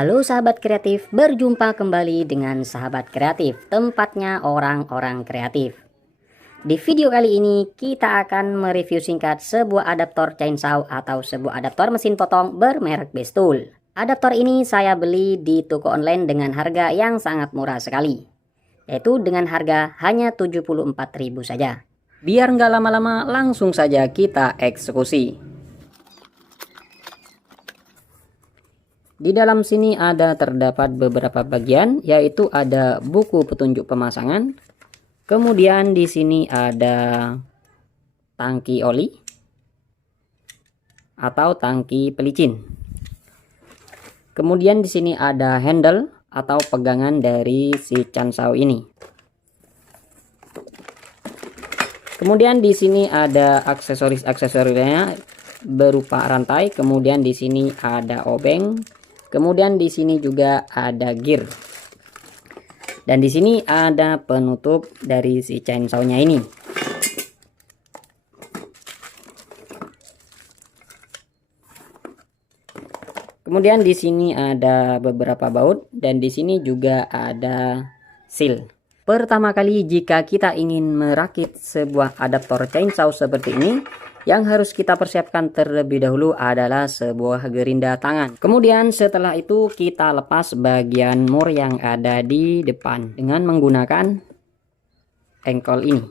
Halo sahabat kreatif, berjumpa kembali dengan sahabat kreatif, tempatnya orang-orang kreatif. Di video kali ini kita akan mereview singkat sebuah adaptor chainsaw atau sebuah adaptor mesin potong bermerek Bestool. Adaptor ini saya beli di toko online dengan harga yang sangat murah sekali, yaitu dengan harga hanya 74.000 saja. Biar nggak lama-lama, langsung saja kita eksekusi. Di dalam sini terdapat beberapa bagian, yaitu ada buku petunjuk pemasangan. Kemudian di sini ada tangki oli atau tangki pelicin. Kemudian di sini ada handle atau pegangan dari si chainsaw ini. Kemudian di sini ada aksesorisnya berupa rantai. Kemudian di sini ada obeng. Kemudian di sini juga ada gear. Dan di sini ada penutup dari si chainsaw-nya ini. Kemudian di sini ada beberapa baut dan di sini juga ada seal. Pertama kali jika kita ingin merakit sebuah adaptor chainsaw seperti ini, yang harus kita persiapkan terlebih dahulu adalah sebuah gerinda tangan. Kemudian setelah itu kita lepas bagian mur yang ada di depan dengan menggunakan engkol ini.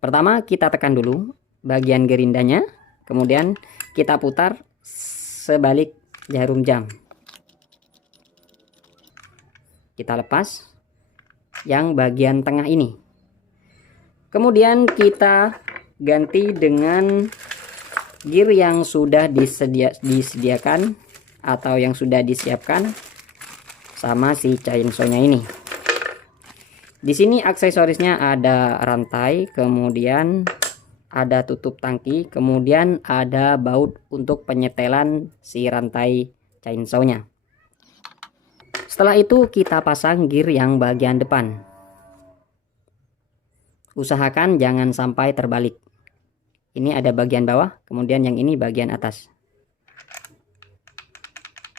Pertama kita tekan dulu bagian gerindanya, kemudian kita putar sebalik jarum jam. Kita lepas yang bagian tengah ini. Kemudian kita ganti dengan gear yang sudah disediakan atau yang sudah disiapkan sama si chainsaw-nya ini. Di sini aksesorisnya ada rantai, kemudian ada tutup tangki, kemudian ada baut untuk penyetelan si rantai chainsaw-nya. Setelah itu kita pasang gear yang bagian depan. Usahakan jangan sampai terbalik. Ini ada bagian bawah, kemudian yang ini bagian atas.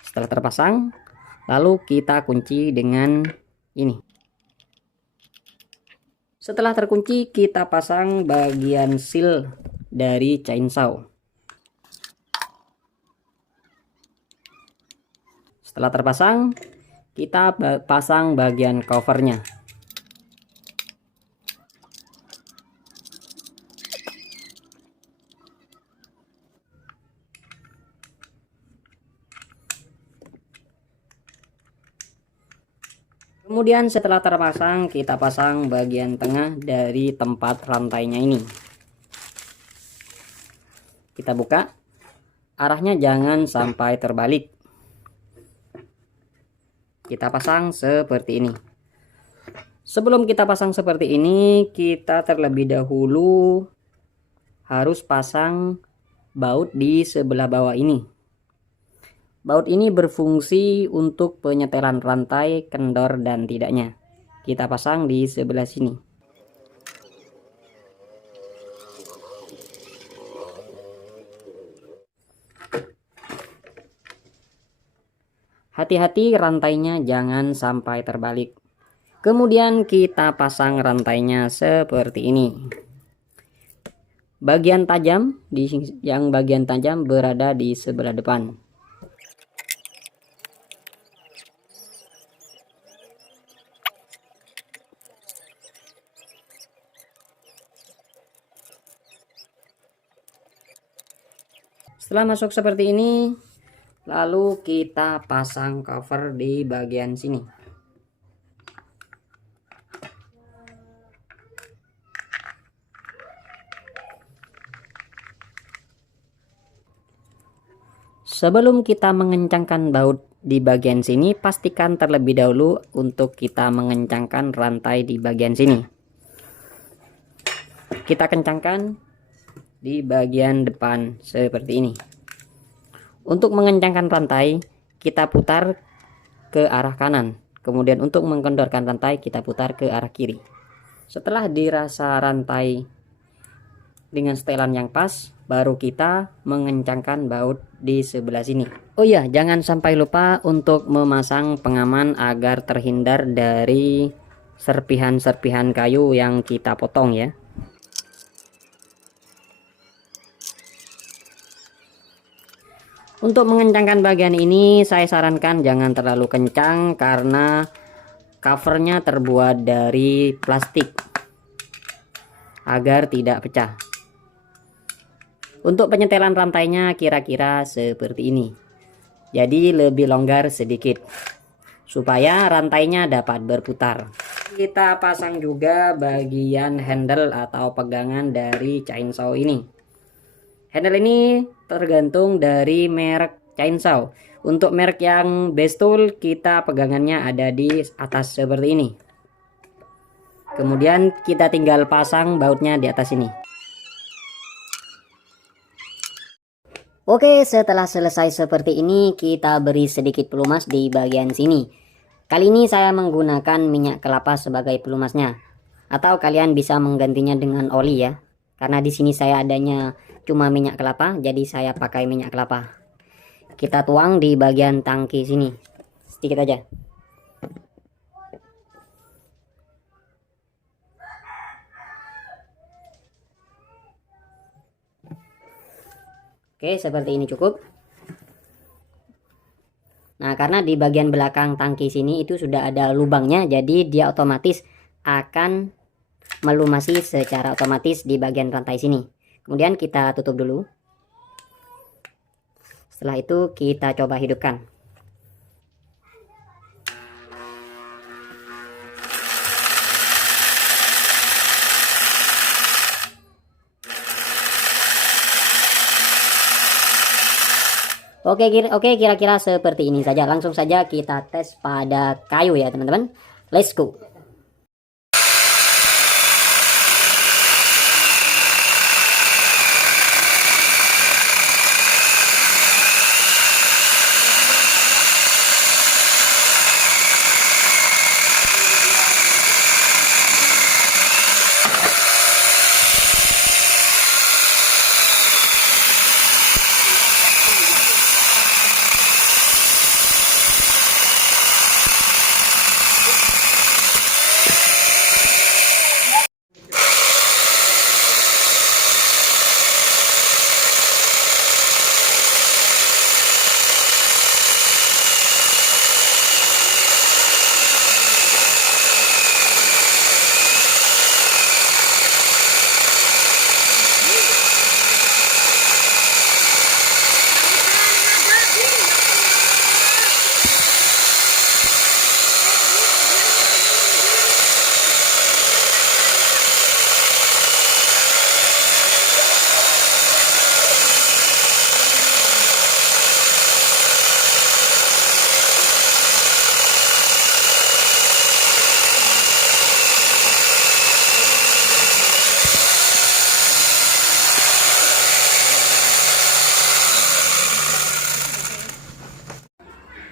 Setelah terpasang, lalu kita kunci dengan ini. Setelah terkunci, kita pasang bagian seal dari chainsaw. Setelah terpasang, kita pasang bagian covernya. Kemudian setelah terpasang, kita pasang bagian tengah dari tempat rantainya ini. Kita buka, arahnya jangan sampai terbalik. Kita pasang seperti ini. Sebelum kita pasang seperti ini, kita terlebih dahulu harus pasang baut di sebelah bawah ini. Baut ini berfungsi untuk penyetelan rantai, kendor, dan tidaknya. Kita pasang di sebelah sini. Hati-hati rantainya jangan sampai terbalik. Kemudian kita pasang rantainya seperti ini. Bagian tajam berada di sebelah depan. Setelah masuk seperti ini, lalu kita pasang cover di bagian sini. Sebelum kita mengencangkan baut di bagian sini, pastikan terlebih dahulu untuk kita mengencangkan rantai di bagian sini. Kita kencangkan di bagian depan seperti ini. Untuk mengencangkan rantai, kita putar ke arah kanan. Kemudian untuk mengkendorkan rantai, kita putar ke arah kiri. Setelah dirasa rantai dengan setelan yang pas, baru kita mengencangkan baut di sebelah sini. Oh iya, jangan sampai lupa untuk memasang pengaman agar terhindar dari serpihan-serpihan kayu yang kita potong ya. Untuk mengencangkan bagian ini saya sarankan jangan terlalu kencang karena covernya terbuat dari plastik agar tidak pecah. Untuk penyetelan rantainya kira-kira seperti ini. Jadi lebih longgar sedikit supaya rantainya dapat berputar. Kita pasang juga bagian handle atau pegangan dari chainsaw ini. Handle ini tergantung dari merek chainsaw. Untuk merek yang best tool, kita pegangannya ada di atas seperti ini. Kemudian kita tinggal pasang bautnya di atas ini. Oke, setelah selesai seperti ini, kita beri sedikit pelumas di bagian sini. Kali ini saya menggunakan minyak kelapa sebagai pelumasnya, atau kalian bisa menggantinya dengan oli ya. Karena di sini saya adanya cuma minyak kelapa, jadi saya pakai minyak kelapa. Kita tuang di bagian tangki sini, sedikit aja. Oke, seperti ini cukup. Nah, karena di bagian belakang tangki sini itu sudah ada lubangnya, jadi dia otomatis akan melumasi secara otomatis di bagian rantai sini. Kemudian kita tutup dulu. Setelah itu kita coba hidupkan. Oke, kira-kira seperti ini saja. Langsung saja kita tes pada kayu ya teman-teman. Let's go.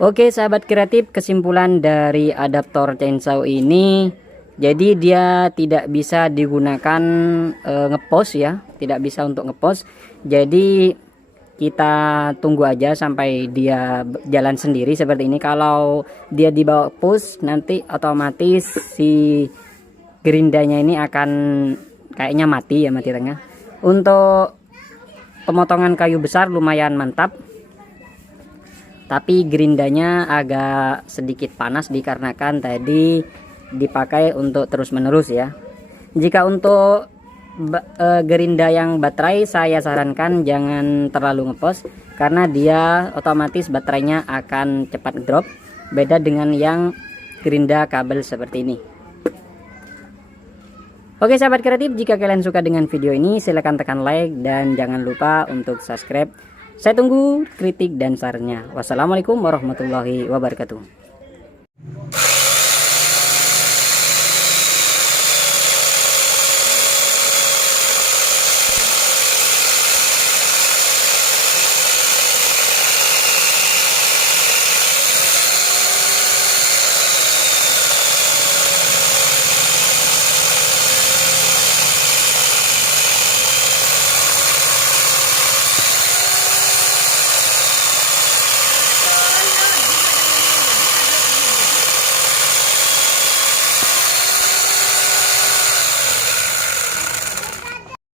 Oke sahabat kreatif, kesimpulan dari adaptor chainsaw ini, jadi dia tidak bisa digunakan ngepost ya, tidak bisa untuk ngepost. Jadi kita tunggu aja sampai dia jalan sendiri seperti ini. Kalau dia dibawa push, nanti otomatis si gerindanya ini akan kayaknya mati ya, mati tengah. Untuk pemotongan kayu besar lumayan mantap, tapi gerindanya agak sedikit panas dikarenakan tadi dipakai untuk terus menerus ya. Jika untuk gerinda yang baterai, saya sarankan jangan terlalu ngepost karena dia otomatis baterainya akan cepat drop, beda dengan yang gerinda kabel seperti ini. Oke sahabat kreatif, jika kalian suka dengan video ini silahkan tekan like dan jangan lupa untuk subscribe. Saya tunggu kritik dan sarannya. Wassalamualaikum warahmatullahi wabarakatuh.